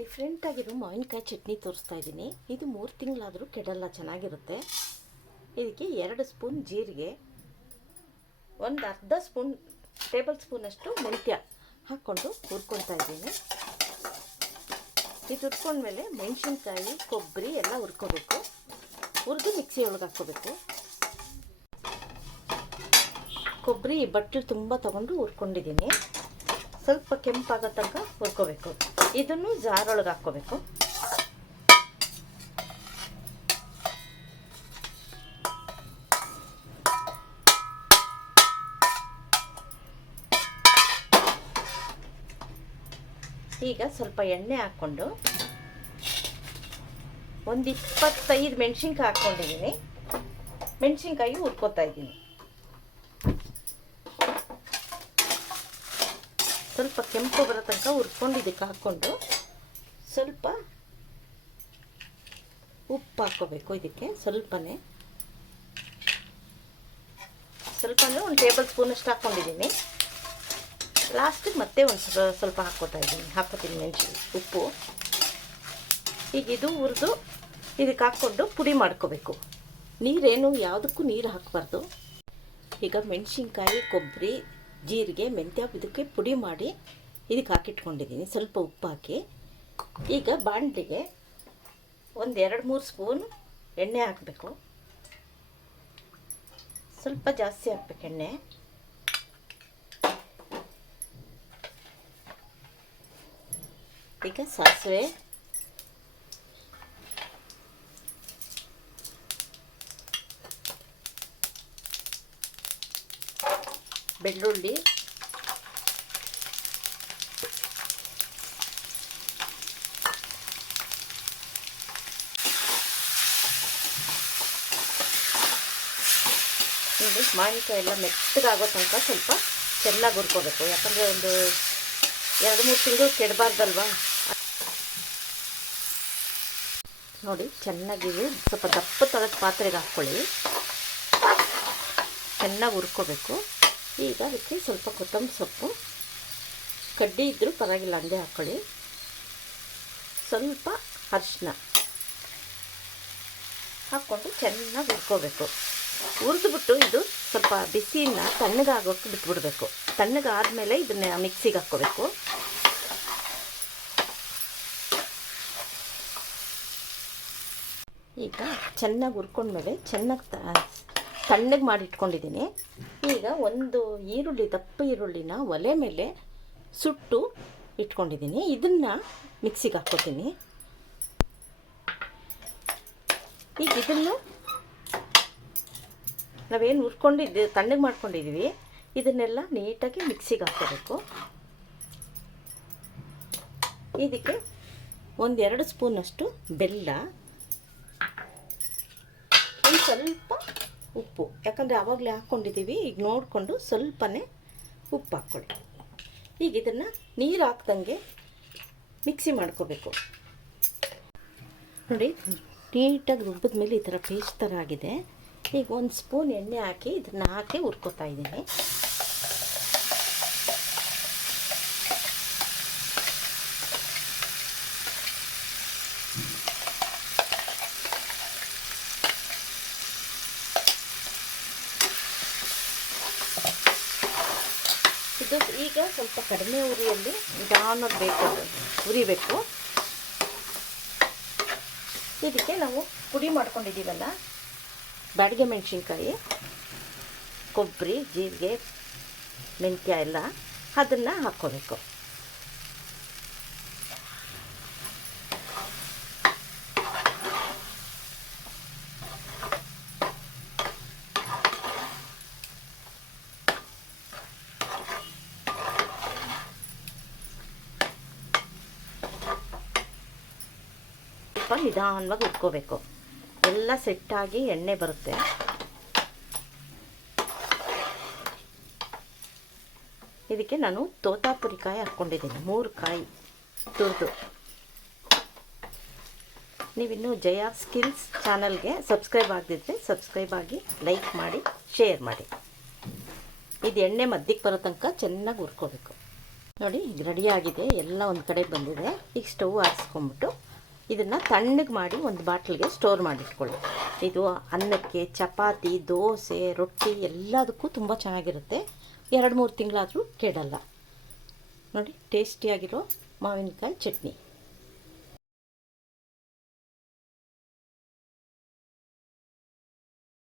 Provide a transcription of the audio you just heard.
ಡಿಫ್ರೆಂಟಾಗಿರೋ ಮಾವಿನಕಾಯಿ ಚಟ್ನಿ ತೋರಿಸ್ತಾ ಇದ್ದೀನಿ. ಇದು ಮೂರು ತಿಂಗಳಾದರೂ ಕೆಡಲ್ಲ, ಚೆನ್ನಾಗಿರುತ್ತೆ. ಇದಕ್ಕೆ ಎರಡು ಸ್ಪೂನ್ ಜೀರಿಗೆ, ಒಂದು ಅರ್ಧ ಸ್ಪೂನ್ ಟೇಬಲ್ ಸ್ಪೂನಷ್ಟು ಮೆಂತ್ಯ ಹಾಕ್ಕೊಂಡು ಹುರ್ಕೊತಾ ಇದ್ದೀನಿ. ಇದು ಹುರ್ಕೊಂಡ್ಮೇಲೆ ಮೆಣಸಿನ್ಕಾಯಿ, ಕೊಬ್ಬರಿ ಎಲ್ಲ ಹುರ್ಕೋಬೇಕು. ಹುರಿದು ಮಿಕ್ಸಿ ಒಳಗೆ ಹಾಕ್ಕೋಬೇಕು. ಕೊಬ್ಬರಿ ಬಟ್ಟಲು ತುಂಬ ತೊಗೊಂಡು ಹುರ್ಕೊಂಡಿದ್ದೀನಿ. ಸ್ವಲ್ಪ ಕೆಂಪಾಗೋ ತನಕ ಹುರ್ಕೋಬೇಕು. ಇದನ್ನು ಜಾರೊಳಗೆ ಹಾಕ್ಕೋಬೇಕು. ಈಗ ಸ್ವಲ್ಪ ಎಣ್ಣೆ ಹಾಕ್ಕೊಂಡು ಒಂದು ಇಪ್ಪತ್ತೈದು ಮೆಣಸಿನ್ಕಾಯಿ ಹಾಕ್ಕೊಂಡಿದ್ದೀನಿ ಮೆಣಸಿನ್ಕಾಯಿ ಹುರ್ಕೋತಾ ಇದ್ದೀನಿ. ಸ್ವಲ್ಪ ಕೆಂಪು ಬರೋ ತನಕ ಹುರ್ಕೊಂಡು ಇದಕ್ಕೆ ಹಾಕ್ಕೊಂಡು ಸ್ವಲ್ಪ ಉಪ್ಪು ಹಾಕ್ಕೋಬೇಕು ಇದಕ್ಕೆ ಸ್ವಲ್ಪನೇ. ಸ್ವಲ್ಪ ಅಂದರೆ ಒಂದು ಟೇಬಲ್ ಸ್ಪೂನಷ್ಟು ಹಾಕ್ಕೊಂಡಿದ್ದೀನಿ. ಲಾಸ್ಟಿಗೆ ಮತ್ತೆ ಒಂದು ಸ್ವಲ್ಪ ಸ್ವಲ್ಪ ಹಾಕ್ಕೋತಾ ಇದ್ದೀನಿ, ಹಾಕ್ಕೋತೀನಿ ಮೆಣಸು ಉಪ್ಪು. ಈಗ ಇದು ಹುರಿದು ಇದಕ್ಕೆ ಹಾಕ್ಕೊಂಡು ಪುಡಿ ಮಾಡ್ಕೋಬೇಕು. ನೀರೇನು ಯಾವುದಕ್ಕೂ ನೀರು ಹಾಕಬಾರ್ದು. ಈಗ ಮೆಣಸಿನ್ಕಾಯಿ, ಕೊಬ್ಬರಿ ಜೀರಿಗೆ, ಮೆಂತ್ಯ ಇದಕ್ಕೆ ಪುಡಿ ಮಾಡಿ ಇದಕ್ಕೆ ಹಾಕಿಟ್ಕೊಂಡಿದ್ದೀನಿ. ಸ್ವಲ್ಪ ಉಪ್ಪು ಹಾಕಿ. ಈಗ ಬಾಣಲಿಗೆ ಒಂದು ಎರಡು, ಮೂರು ಸ್ಪೂನ್ ಎಣ್ಣೆ ಹಾಕಬೇಕು. ಸ್ವಲ್ಪ ಜಾಸ್ತಿ ಹಾಕ್ಬೇಕು ಎಣ್ಣೆ. ಈಗ ಸಾಸಿವೆ ಬೆಳ್ಳುಳ್ಳಿ. ನೋಡಿ ಮಾವಿನಕಾಯಿ ಎಲ್ಲ ಮೆತ್ತಗಾಗೋ ತನಕ ಸ್ವಲ್ಪ ಚೆನ್ನಾಗಿ ಹುರ್ಕೋಬೇಕು. ಯಾಕಂದರೆ ಒಂದು ಎರಡು, ಮೂರು ತಿಂಗಳು ಕೆಡಬಾರ್ದಲ್ವಾ? ನೋಡಿ, ಚೆನ್ನಾಗಿ ಸ್ವಲ್ಪ ದಪ್ಪ ತಳದ ಪಾತ್ರೆಗೆ ಹಾಕ್ಕೊಳ್ಳಿ ಚೆನ್ನಾಗಿ ಹುರ್ಕೋಬೇಕು. ಈಗ ಅದಕ್ಕೆ ಸ್ವಲ್ಪ ಕೊತ್ತಂಬರಿ ಸೊಪ್ಪು. ಕಡ್ಡಿ ಇದ್ದರೂ ಪರವಾಗಿಲ್ಲ ಅಂದೇ ಹಾಕ್ಕೊಳ್ಳಿ ಸ್ವಲ್ಪ ಅರಿಶಿನ ಹಾಕ್ಕೊಂಡು ಚೆನ್ನಾಗಿ ಹುರ್ಕೋಬೇಕು. ಹುರಿದ್ಬಿಟ್ಟು ಇದು ಸ್ವಲ್ಪ ಬಿಸಿನ ತಣ್ಣಗಾಗೋಕ್ಕೆ ಬಿಟ್ಬಿಡಬೇಕು. ತಣ್ಣಗಾದಮೇಲೆ ಇದನ್ನ ಮಿಕ್ಸಿಗೆ ಹಾಕ್ಕೋಬೇಕು. ಈಗ ಚೆನ್ನಾಗಿ ಹುರ್ಕೊಂಡ್ಮೇಲೆ ಚೆನ್ನಾಗಿ ತಣ್ಣಗೆ ಮಾಡಿ ಇಟ್ಕೊಂಡಿದ್ದೀನಿ ಈಗ ಒಂದು ಈರುಳ್ಳಿ, ದಪ್ಪ ಈರುಳ್ಳಿನ ಒಲೆ ಮೇಲೆ ಸುಟ್ಟು ಇಟ್ಕೊಂಡಿದ್ದೀನಿ. ಇದನ್ನು ಮಿಕ್ಸಿಗೆ ಹಾಕ್ಕೊತೀನಿ. ಈಗ ಇದನ್ನು ನಾವೇನು ಹುರ್ಕೊಂಡಿದ್ದು, ತಣ್ಣಗೆ ಮಾಡ್ಕೊಂಡಿದ್ದೀವಿ ಇದನ್ನೆಲ್ಲ ನೀಟಾಗಿ ಮಿಕ್ಸಿಗೆ ಹಾಕ್ಕೋಬೇಕು. ಇದಕ್ಕೆ ಒಂದೆರಡು ಸ್ಪೂನಷ್ಟು ಬೆಲ್ಲ. ಒಂದು ಸ್ವಲ್ಪ ಉಪ್ಪು. ಯಾಕಂದರೆ ಆವಾಗಲೇ ಹಾಕ್ಕೊಂಡಿದ್ದೀವಿ. ಈಗ ನೋಡಿಕೊಂಡು ಸ್ವಲ್ಪನೇ ಉಪ್ಪು ಹಾಕ್ಕೊಳ್ಳಿ. ಈಗ ಇದನ್ನು ನೀರು ಹಾಕ್ದಂಗೆ ಮಿಕ್ಸಿ ಮಾಡ್ಕೋಬೇಕು. ನೋಡಿ, ನೀಟಾಗಿ ರುಬ್ಬಿದ ಮೇಲೆ ಈ ಥರ ಪೇಸ್ಟ್ ಥರ ಆಗಿದೆ. ಈಗ ಒಂದು ಸ್ಪೂನ್ ಎಣ್ಣೆ ಹಾಕಿ ಇದನ್ನು ಹಾಕಿ ಹುರ್ಕೋತಾ ಇದ್ದೀನಿ. ಇದು ಈಗ ಸ್ವಲ್ಪ ಕಡಿಮೆ ಉರಿಯಲ್ಲಿ ನಿಧಾನ ಬೇಕು. ಉರಿಬೇಕು. ಇದಕ್ಕೆ ನಾವು ಪುಡಿ ಮಾಡ್ಕೊಂಡಿದ್ದೀವಲ್ಲ, ಬ್ಯಾಡಿಗೆ ಮೆಣಸಿನ್ಕಾಯಿ, ಕೊಬ್ಬರಿ, ಜೀರಿಗೆ, ಮೆಂತ್ಯ ಎಲ್ಲ ಅದನ್ನು ಹಾಕ್ಕೋಬೇಕು. ಸ್ವಲ್ಪ ನಿಧಾನವಾಗಿ ಉಟ್ಕೋಬೇಕು. ಎಲ್ಲ ಸೆಟ್ಟಾಗಿ ಎಣ್ಣೆ ಬರುತ್ತೆ. ಇದಕ್ಕೆ ನಾನು ತೋತಾಪುರಿ ಕಾಯಿ ಹಾಕ್ಕೊಂಡಿದ್ದೀನಿ. ಮೂರು ಕಾಯಿ ತುರಿದು. ನೀವಿನ್ನೂ ಜಯ ಸ್ಕಿಲ್ಸ್ ಚಾನಲ್ಗೆ ಸಬ್ಸ್ಕ್ರೈಬ್ ಆಗದಿದ್ದರೆ ಸಬ್ಸ್ಕ್ರೈಬ್ ಆಗಿ ಲೈಕ್ ಮಾಡಿ, ಶೇರ್ ಮಾಡಿ. ಇದು ಎಣ್ಣೆ ಮಧ್ಯಕ್ಕೆ ಬರೋ ತನಕ ಚೆನ್ನಾಗಿ ಹುರ್ಕೋಬೇಕು. ನೋಡಿ ಈಗ ರೆಡಿಯಾಗಿದೆ ಎಲ್ಲ ಒಂದು ಕಡೆ ಬಂದಿದೆ. ಈಗ ಸ್ಟವ್ ಆರಿಸ್ಕೊಂಬಿಟ್ಟು ಇದನ್ನು ತಣ್ಣಗೆ ಮಾಡಿ ಒಂದು ಬಾಟ್ಲಿಗೆ ಸ್ಟೋರ್ ಮಾಡಿಟ್ಕೊಳ್ಳಿ. ಇದು ಅನ್ನಕ್ಕೆ, ಚಪಾತಿ, ದೋಸೆ, ರೊಟ್ಟಿ ಎಲ್ಲದಕ್ಕೂ ತುಂಬ ಚೆನ್ನಾಗಿರುತ್ತೆ. ಎರಡು ಮೂರು ತಿಂಗಳಾದರೂ ಕೆಡಲ್ಲ. ನೋಡಿ ಟೇಸ್ಟಿಯಾಗಿರೋ ಮಾವಿನಕಾಯಿ ಚಟ್ನಿ.